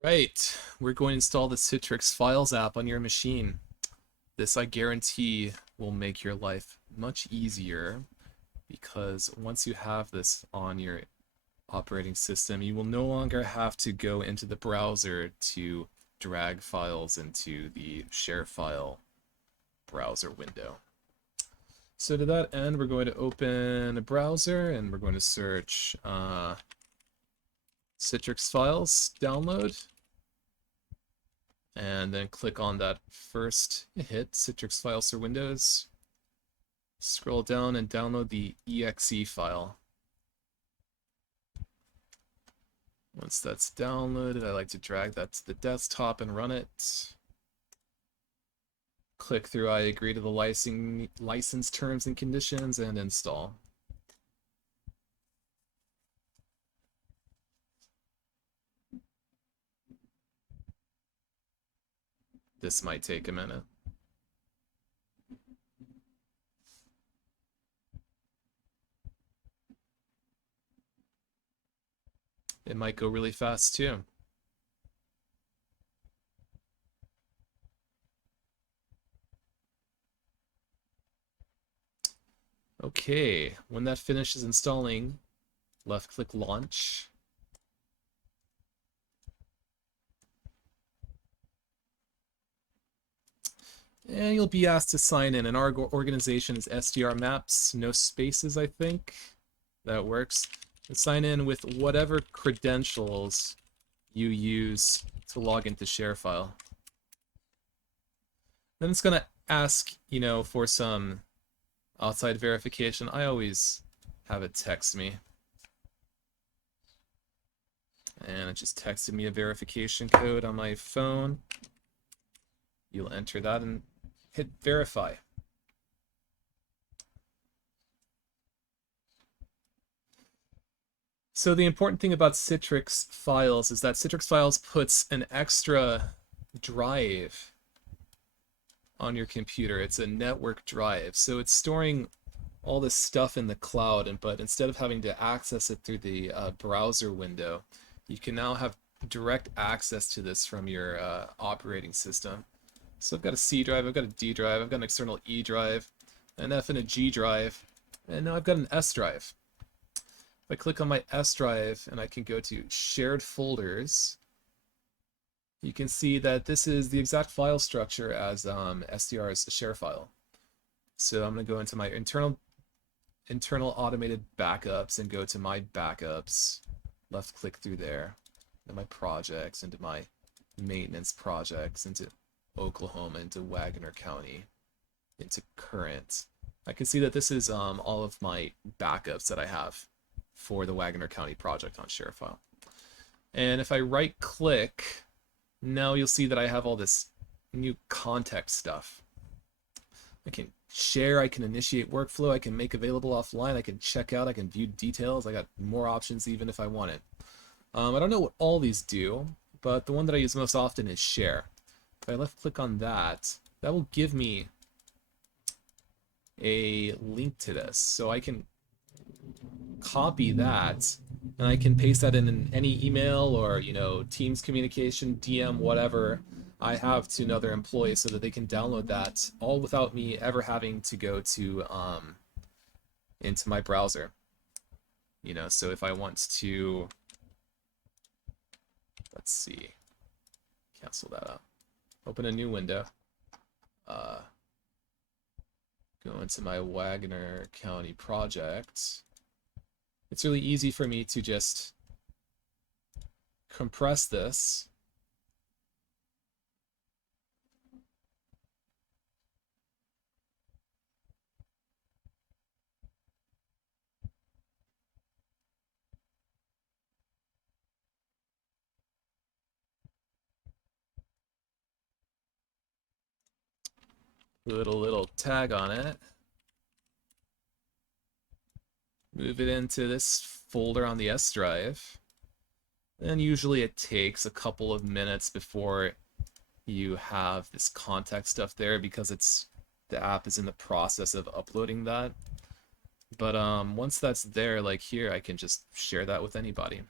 Right, we're going to install the Citrix Files app on your machine. This, I guarantee, will make your life much easier because once you have this on your operating system, you will no longer have to go into the browser to drag files into the share file browser window. So to that end, we're going to open a browser and we're going to search Citrix Files download. And then click on that first hit, Citrix Files for Windows. Scroll down and download the exe file. Once that's downloaded, I like to drag that to the desktop and run it. Click through I agree to the license terms and conditions and install. This might take a minute. It might go really fast too. Okay, when that finishes installing, left click launch. And you'll be asked to sign in. And our organization is SDR Maps, no spaces, I think. That works. And sign in with whatever credentials you use to log into ShareFile. Then it's going to ask, for some outside verification. I always have it text me. And it just texted me a verification code on my phone. You'll enter that and hit verify. So the important thing about Citrix Files is that Citrix Files puts an extra drive on your computer. It's a network drive. So it's storing all this stuff in the cloud, but instead of having to access it through the browser window, you can now have direct access to this from your operating system. So I've got a C drive, I've got a D drive, I've got an external E drive, an F and a G drive, and now I've got an S drive. If I click on my S drive and I can go to shared folders, you can see that this is the exact file structure as SDR's share file. So I'm going to go into my internal automated backups and go to my backups, left click through there, and my projects, into my maintenance projects, into Oklahoma, into Wagner County, into current. I can see that this is all of my backups that I have for the Wagner County project on ShareFile. And if I right click, now you'll see that I have all this new context stuff. I can share, I can initiate workflow, I can make available offline, I can check out, I can view details. I got more options even if I want it. I don't know what all these do, but the one that I use most often is share. If I left click on that, that will give me a link to this. So I can copy that and I can paste that in any email or Teams communication, DM, whatever I have to another employee so that they can download that all without me ever having to go to into my browser. So if I want to, let's see, cancel that out, open a new window, go into my Wagner County project. It's really easy for me to just compress this put a little tag on it, move it into this folder on the S drive, and usually it takes a couple of minutes before you have this contact stuff there because the app is in the process of uploading that. But once that's there, like here, I can just share that with anybody.